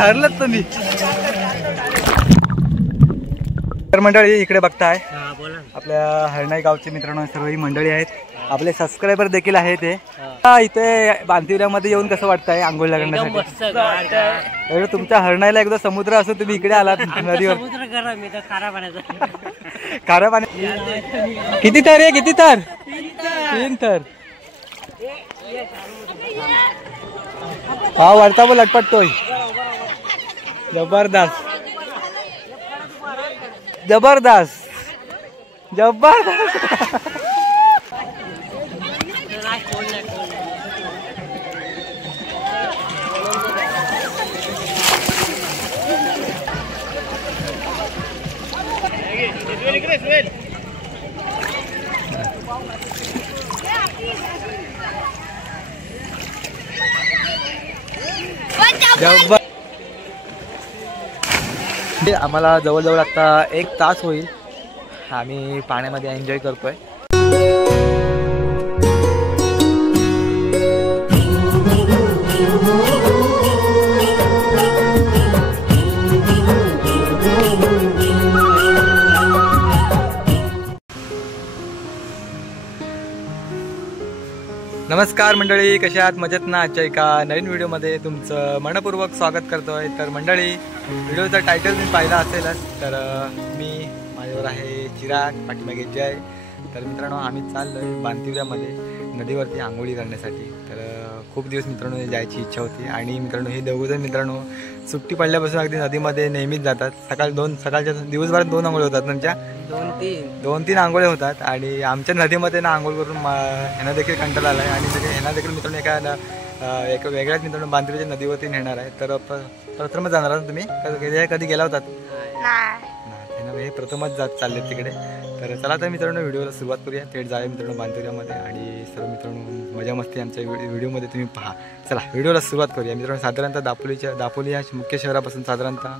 ठरलंच तुम्ही. तर मंडळी इकडे बघताय आपल्या हरणाई गावचे मित्रांनो सर्व ही मंडळी आहेत. आपले सबस्क्रायबर देखील आहे ते. इथे बांतिवऱ्यामध्ये येऊन कसं वाटतंय आंघोळीला करण्यासाठी? तुमच्या हरणाईला एकदा समुद्र असून तुम्ही इकडे आलात नदीवर. खाऱ्या पाणी किती तर आहे? किती तर? 3 तर. हा वरता पण लटपटतोय. जबरदस्त जबरदस्त जबरदस्त. आम्हाला जवळजवळ आता 1 तास होईल आम्ही पाण्यामध्ये एन्जॉय करतोय. नमस्कार मंडळी, कशा आहात? मजेत ना? आजच्या एका नवीन व्हिडिओमध्ये तुमचं मनपूर्वक स्वागत करतोय. तर मंडळी व्हिडिओचा टायटल मी पाहिला असेलच. तर मी माझ्यावर आहे चिराग, पाठीमागे जय. तर मित्रांनो आम्ही चाललोय बांतिवऱ्यामध्ये नदीवरती आंघोळी करण्यासाठी. तर खूप दिवस मित्रांनो जायची इच्छा होती. आणि मित्रांनो हे दोघंजण मित्रांनो सुट्टी पडल्यापासून अगदी नदीमध्ये नेहमीच जातात. सकाळच्या दिवसभरात 2 आंघोळी होतात. त्यांच्या 2-3 आंघोळ्या होतात. आणि आमच्या नदीमध्ये ना आंघोळ करून ह्यांना देखील कंटाळा आला आहे. आणि ह्यांना देखील मित्रांनो एका वेगळ्याच मित्रांनो बांतिवऱ्याच्या नदीवरती नेणार आहे. तर प्रथमच जाणार आहात तुम्ही? कधी गेला होतात? हे प्रथमच चालले तिकडे. तर चला तर मित्रांनो व्हिडिओला सुरुवात करूया. थेट जाऊया मित्रांनो बांतिवऱ्यामध्ये. आणि सर्व मित्रांनो मजा मस्ती आमच्या व्हिडिओमध्ये तुम्ही पहा. चला व्हिडिओला सुरुवात करूया मित्रांनो. साधारणतः दापोली या मुख्य शहरापासून साधारणतः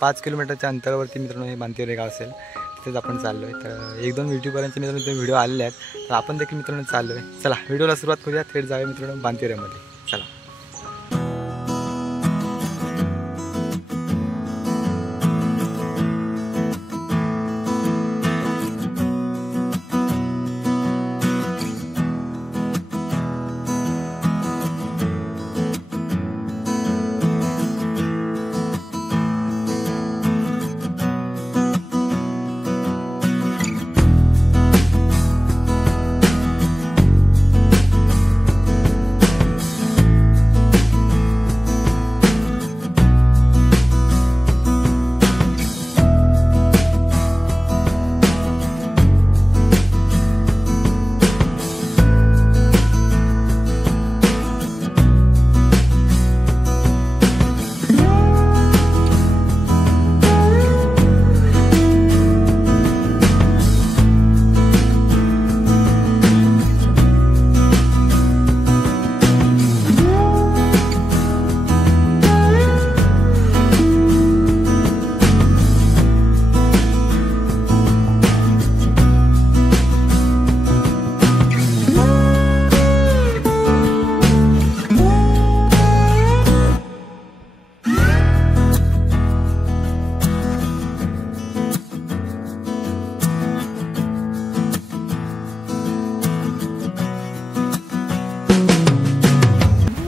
5 किलोमीटरच्या अंतरावरती मित्रांनो हे बांतिवरे गाव असेल. तिथेच आपण चाललो आहे. तर 1-2 यूट्यूबर्सचे मित्रांनो ते व्हिडिओ आलेले आहेत. तर आपण देखील मित्रांनो चाललो आहे. चला व्हिडिओला सुरुवात करूया. थेट जाऊया मित्रांनो बांतिवऱ्यामध्ये. चला.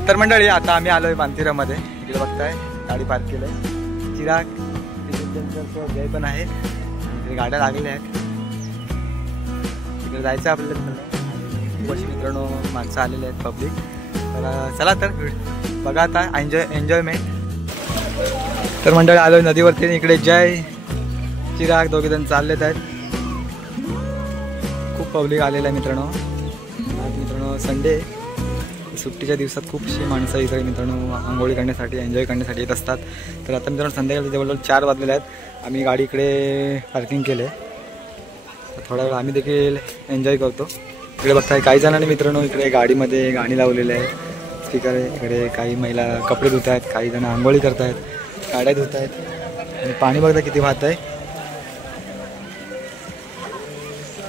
तर मंडळी आता आम्ही आलोय बांतिवऱ्यामध्ये. इकडे बघताय गाडी पार्क केलंय. चिराग जय पण आहे. इकडे गाड्या लागलेल्या आहेत. इकडे जायचं आपल्याला. खूप अशी मित्रांनो माणसं आलेले आहेत पब्लिक. तर चला तर बघा आता एन्जॉयमेंट. तर मंडळी आलोय नदीवरती. इकडे जय चिराग दोघेजण चाललेत आहेत. खूप पब्लिक आलेलं आहे मित्रांनो. आज मित्रांनो संडे, सुट्टीच्या दिवसात खूपशी माणसं इथे मित्रांनो आंघोळी करण्यासाठी एन्जॉय करण्यासाठी येत असतात. तर आता मित्रांनो संध्याकाळी जवळजवळ 4 वाजलेले आहेत. आम्ही गाडी इकडे पार्किंग केले. थोडा वेळ आम्ही देखील एन्जॉय करतो. इकडे बघताय काही जणांनी मित्रांनो इकडे गाडीमध्ये गाणी लावलेले आहे. स्पीकर आहे. इकडे काही महिला कपडे धुत आहेत, काही जण आंघोळी करत आहेत, गाड्या धुत आहेत. आणि पाणी बघता किती वाहत आहे.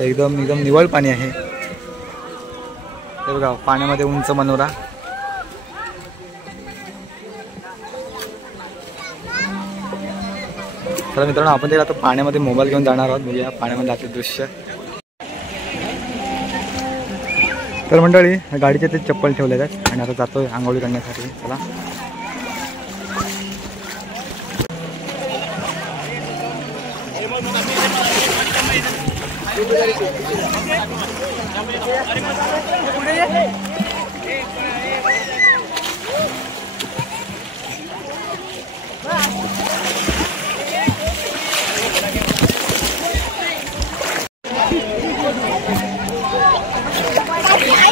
एकदम निवळ पाणी आहे. हे बघा पाण्यामध्ये उंच मनोरा. चला मित्रांनो, आपण आता पाण्यामध्ये मोबाईल घेऊन जाणार आहोत. बघूया पाण्यामध्ये आतले दृश्य. तर मंडळी गाडीचे ते चप्पल ठेवले आहेत आणि आता जातोय आंघोळी करण्यासाठी. चला.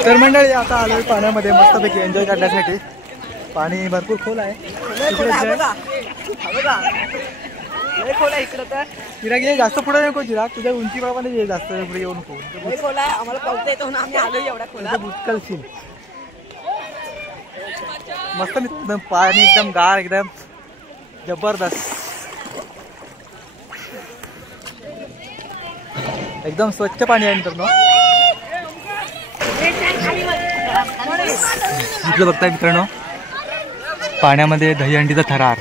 तर मंडळी आता आलोय पाण्यामध्ये मस्तपैकी एन्जॉय करण्यासाठी. पाणी भरपूर खोल आहे. चिराग ये जास्त पुढे नको. चिराग तुझ्या उंची बाबाने ये जास्त पुढे येऊ नको. बुचकलशील मस्त एकदम पाणी एकदम गार एकदम जबरदस्त एकदम स्वच्छ पाणी आहे मित्रांनो. इथलं बघताय मित्रांनो पाण्यामध्ये दहीहंडीचा थरार.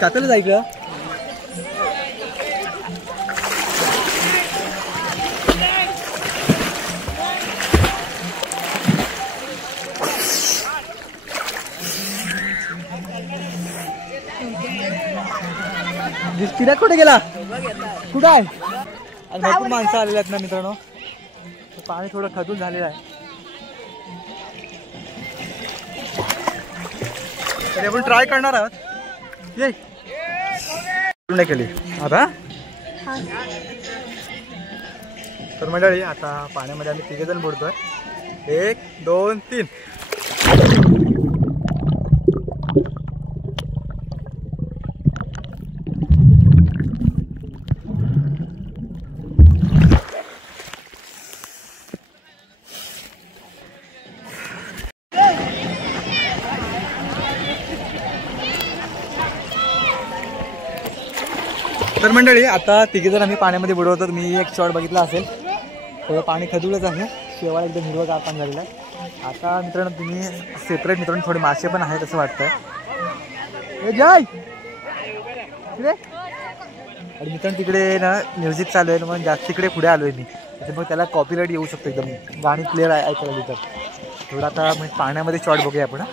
कातलं जायचं. चिराग कुठे गेला? कुठं आहे? आणि भरपूर माणसं आलेली आहेत ना मित्रांनो. पाणी थोडं खदून झालेलं आहे. तरी आपण ट्राय करणार आहोत. ये नाही केली आता. तर मंडळी आता पाण्यामध्ये आम्ही 3 जण बुडतोय. 1 2 3. तर मंडळी आता 3 जण आम्ही पाण्यामध्ये बुडवतो. मी एक शॉट बघितला असेल. थोडं पाणी खदूळच आहे. शेवाळ एकदम हिरवगार पाणी झालेलं आहे. आता मित्रांनो तुम्ही सेपरेट मित्रांनो थोडे मासे पण आहेत असं वाटतं. हे जाय आणि मित्रांनो तिकडे ना म्युझिक चालू आहे म्हणून जास्त तिकडे पुढे आलोय मी. त्याच्यामुळे त्याला कॉपीराईट येऊ शकतो. एकदम गाणी क्लिअर ऐकायला तर थोडं आता पाण्यामध्ये शॉट बघूया आपण.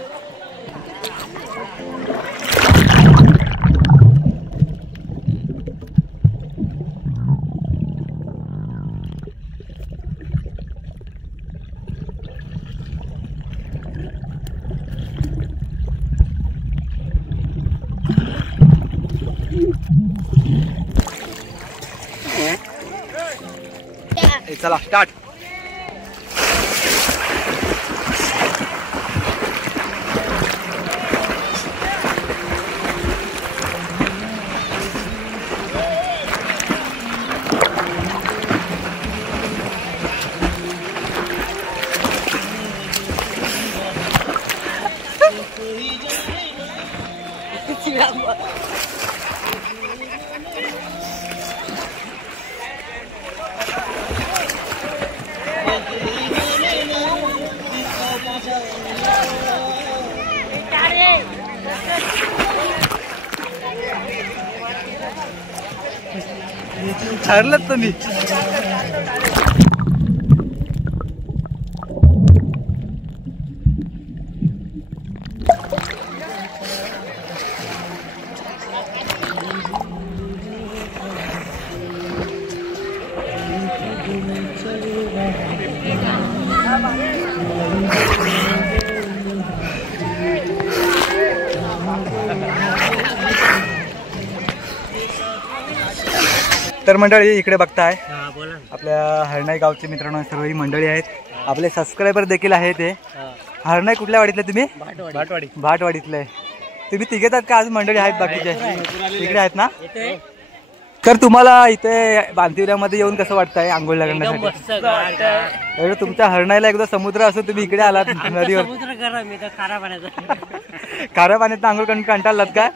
चला स्टार्ट. ठरलं तुम्ही. तर मंडळी इकडे बघताय आपल्या हरणाई गावचे मित्रांनो सर्व ही मंडळी आहेत. आपले सबस्क्रायबर देखील आहेत. ते हरणाई कुठल्या वाडीतले तुम्ही? भाटवाडीतले. तुम्ही तिघेच आहेत का अजून मंडळी आहेत बाकीचे इकडे आहेत ना? तर तुम्हाला इथे बांतिवऱ्यामध्ये येऊन कसं वाटतंय आंघोळ करण्यासाठी? एवढं तुमच्या हरणायला एकदा समुद्र असून तुम्ही इकडे आलात नदीवर. खाऱ्या पाण्यात आंघोळ करून कंटाळलात का?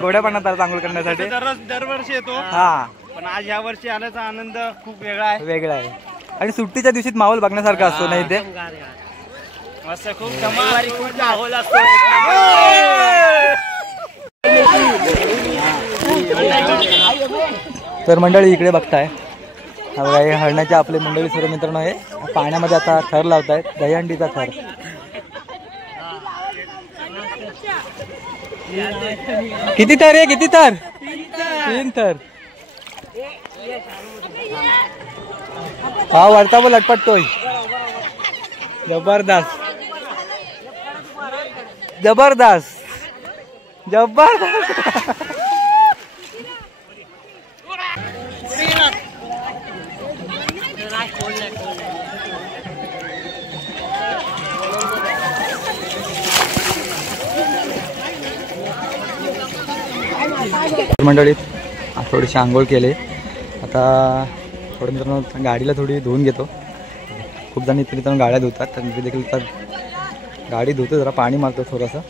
गोड्या पाण्यात आलात आंघोळ करण्यासाठी? दरवर्षी येतो. हा, पण आज या वर्षी आल्याचा आनंद खूप वेगळा आहे. आणि सुट्टीच्या दिवशीत माहोल बघण्यासारखा असतो ना इथे. मस्त खूप माहोल असतो. तर मंडळी इकडे बघताय हरणाचे आपले मंडळी सर्व मित्रांनो आहे पाण्यामध्ये आता थर लावतायत, दहीहंडीचा थर. किती थर आहे? किती थर? 3 थर. हा वरता बोल लटपटतोय. जबरदस्त जबरदस्त जबरदस्त. मंडळीत थोडीशी आंघोळ केले. आता थोडं मित्रांनो गाडीला थोडी धुवून घेतो. खूप जण इथे मित्रांनो गाड्या धुतात, तर मी देखील तर गाडी धुतो, जरा पाणी मारतो थोडंसं.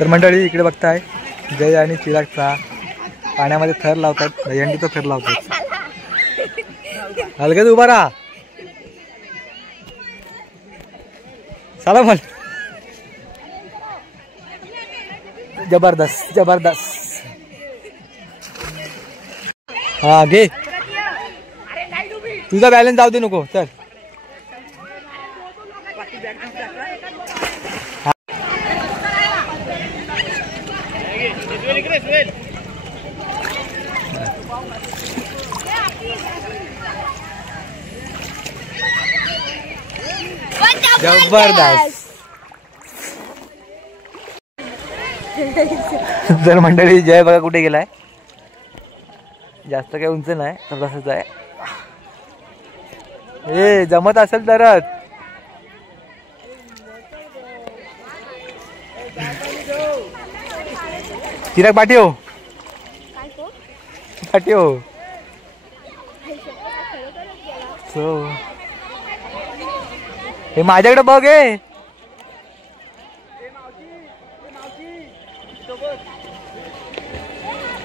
तर मंडळी इकडे बघताय जय आणि चिरागचा पाण्यामध्ये थर लावतात, दहीहंडीचा थर लावतात. हलगत उभा राहा. चला म्हण. जबरदस्त जबरदस्त. हा घे, तुझा बॅलन्स जाऊ दे नको. चल जबरदस्त. तर मंडळी जय बघा कुठे गेलाय. जास्त काही उंच नाही, तर तसंच आहे. ए जमत असेल तरच. चिराग पाठी हो, पाठी हो. हे माझ्याकडे बघ. आहे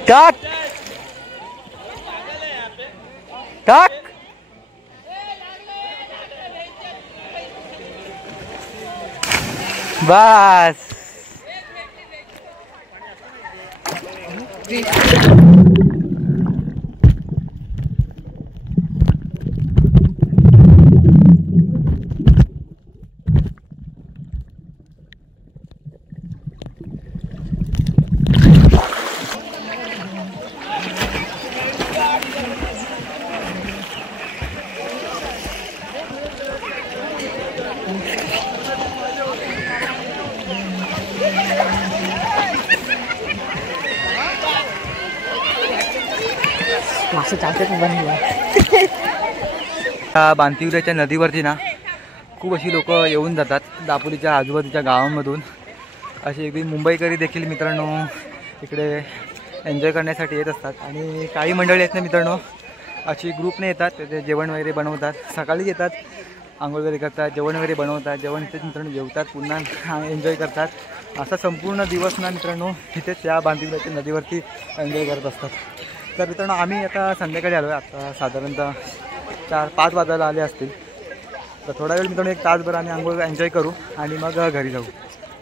टाक टाक. बस. बांतिवऱ्याच्या नदीवरती ना खूप अशी लोक येऊन जातात दापोलीच्या आजूबाजूच्या गावांमधून. अशी अगदी मुंबईकरी देखील मित्रांनो इकडे एन्जॉय करण्यासाठी येत असतात. आणि काही मंडळी आहेत ना मित्रांनो अशी ग्रुपने येतात, ते जेवण वगैरे बनवतात, सकाळी येतात, आंघोळ वगैरे करतात, जेवण वगैरे बनवतात, जेवण इथेच मित्रांनो जेवतात, पुन्हा एन्जॉय करतात. असा संपूर्ण दिवस ना मित्रांनो इथेच या बांतिवऱ्याच्या नदीवरती एन्जॉय करत असतात. तर मित्रांनो आम्ही आता संध्याकाळी आलो आहे, आता साधारणतः 4-5 वाजायला आले असतील. तर थोडा वेळ मित्रांनो 1 तासभर आम्ही आंघोळ एन्जॉय करू आणि मग घरी जाऊ.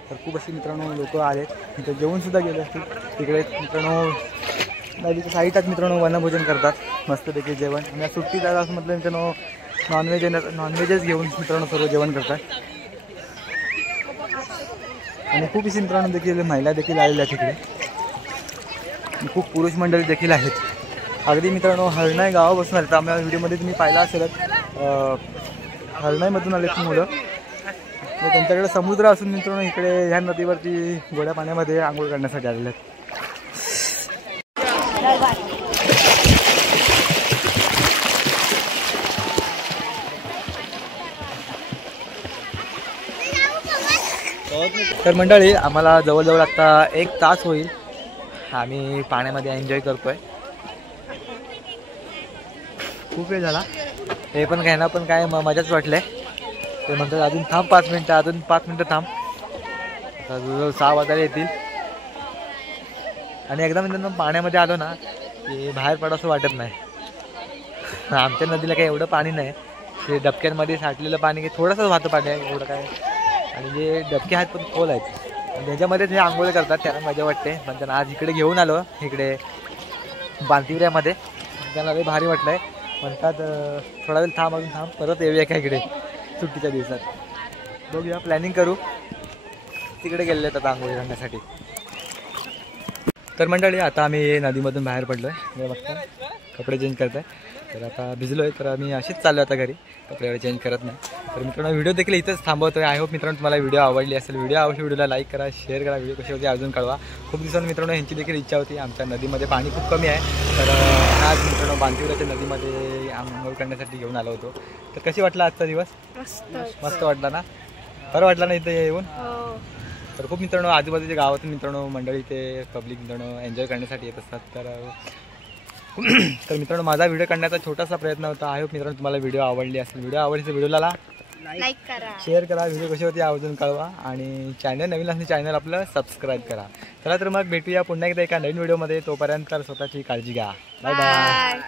तर खूप अशी मित्रांनो लोक आलेत, तिथे जेवणसुद्धा गेले असतील. तिकडे मित्रांनो नदीच्या साईडात मित्रांनो वनभोजन करतात मस्तपैकी जेवण. आणि सुट्टी जागा असं म्हटलं मित्रांनो नॉनव्हेजच घेऊन मित्रांनो सर्व जेवण करतात. आणि खूप अशी मित्रांनो देखील महिला देखील आलेल्या आहेत तिकडे, खूप पुरुष मंडळी देखील आहेत. अगदी मित्रांनो हरणाई गावापासून आले, तर आम्हाला व्हिडिओमध्ये तुम्ही पाहिला असेलच हरणाईमधून आलेत मुलं. त्यांच्याकडे समुद्र असून मित्रांनो इकडे ह्या नदीवरती गोड्या पाण्यामध्ये आंघोळ करण्यासाठी आलेले आहेत. तर मंडळी आम्हाला जवळजवळ आता 1 तास होईल आम्ही पाण्यामध्ये एन्जॉय करतोय. खूप वेळ झाला, हे पण घ्यायला पण काय मजाच वाटलंय. ते म्हणतात अजून थांब 5 मिनटं, अजून 5 मिनटं थांब. आता जवळजवळ 6 वाजायला येतील. आणि एकदा मित्रांनो पाण्यामध्ये आलो ना की बाहेर पडावं वाटत नाही. आमच्या नदीला काही एवढं पाणी नाही, ते डबक्यांमध्ये साठलेलं पाणी की थोडंसं वाहतं पाणी आहे एवढं काय. आणि जे डबके आहेत पण खोल आहेत, त्याच्यामध्ये ते आंघोळ करतात, त्याला मजा वाटते. पण त्यांना आज इकडे घेऊन आलो इकडे बांतिवऱ्यामध्ये, त्यांना लई भारी वाटलं आहे. म्हणतात थोडा वेळ थांब, अजून थांब, परत येऊया का इकडे सुट्टीच्या दिवसात. बघूया, प्लॅनिंग करू. तिकडे गेलेले आहेत आता आंघोळी करण्यासाठी. तर मंडळी आता आम्ही नदीमधून बाहेर पडलो आहे, बघता कपडे चेंज करत आहे. तर आता भिजलो आहे, तर आम्ही असेच चाललो आता घरी, कपडे चेंज करत नाही. तर मित्रांनो व्हिडिओ देखील इथंच थांबवतो आहे. आय होप मित्रांनो तुम्हाला व्हिडिओ आवडली असेल. व्हिडिओ आवडली व्हिडिओला लाईक करा, शेअर करा, व्हिडिओ कशी होती अजून कळवा. खूप दिवसांनी मित्रांनो ह्यांची देखील इच्छा होती, आमच्या नदीमध्ये पाणी खूप कमी आहे, तर आज मित्रांनो बांतिवऱ्याच्या नदीमध्ये आंघोळ करण्यासाठी घेऊन आलो होतो. तर कशी वाटला आजचा दिवस? मस्त वाटला ना? बरं वाटलं ना इथे येऊन? तर खूप मित्रांनो आजूबाजूच्या गावातून मित्रांनो मंडळी ते पब्लिक मित्रांनो एन्जॉय करण्यासाठी येत असतात. तर मित्रांनो माझा व्हिडिओ करण्याचा छोटासा प्रयत्न होता. आय होप मित्रांनो तुम्हाला व्हिडिओ आवडली असेल. व्हिडिओ आवडली तर व्हिडिओला लाईक करा, शेअर करा, व्हिडिओ कशी होती आवर्जून कळवा. आणि चॅनल नवीन असणे चॅनल आपलं सबस्क्राईब करा. चला तर मग भेटूया पुन्हा एकदा एका नवीन व्हिडिओमध्ये. तोपर्यंत स्वतःची काळजी घ्या. Bye bye.